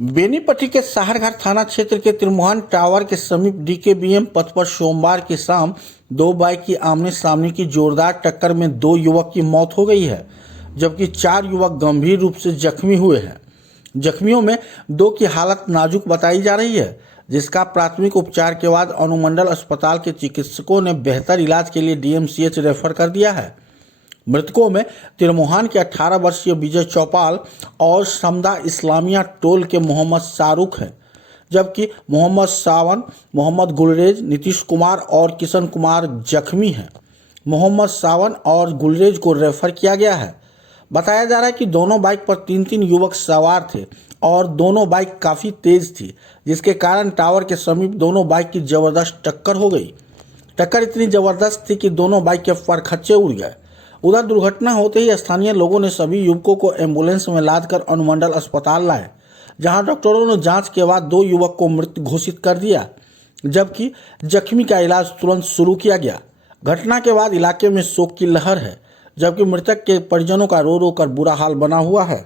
बेनीपट्टी के साहरघाट थाना क्षेत्र के त्रिमोहन टावर के समीप डीकेबीएम पथ पर सोमवार की शाम दो बाइक की आमने सामने की जोरदार टक्कर में दो युवक की मौत हो गई है, जबकि 4 युवक गंभीर रूप से जख्मी हुए हैं। जख्मियों में 2 की हालत नाजुक बताई जा रही है, जिसका प्राथमिक उपचार के बाद अनुमंडल अस्पताल के चिकित्सकों ने बेहतर इलाज के लिए डीएमसीएच रेफर कर दिया है। मृतकों में तिरमोहान के 18 वर्षीय विजय चौपाल और समदा इस्लामिया टोल के मोहम्मद शाहरुख हैं, जबकि मोहम्मद सावन, मोहम्मद गुलरेज, नीतीश कुमार और किशन कुमार जख्मी हैं। मोहम्मद सावन और गुलरेज को रेफर किया गया है। बताया जा रहा है कि दोनों बाइक पर 3 युवक सवार थे और दोनों बाइक काफ़ी तेज थी, जिसके कारण टावर के समीप दोनों बाइक की जबरदस्त टक्कर हो गई। टक्कर इतनी जबरदस्त थी कि दोनों बाइक के फरखच्चे उड़ गए। उधर दुर्घटना होते ही स्थानीय लोगों ने सभी युवकों को एम्बुलेंस में लादकर अनुमंडल अस्पताल लाए, जहां डॉक्टरों ने जांच के बाद 2 युवक को मृत घोषित कर दिया, जबकि जख्मी का इलाज तुरंत शुरू किया गया। घटना के बाद इलाके में शोक की लहर है, जबकि मृतक के परिजनों का रो रो कर बुरा हाल बना हुआ है।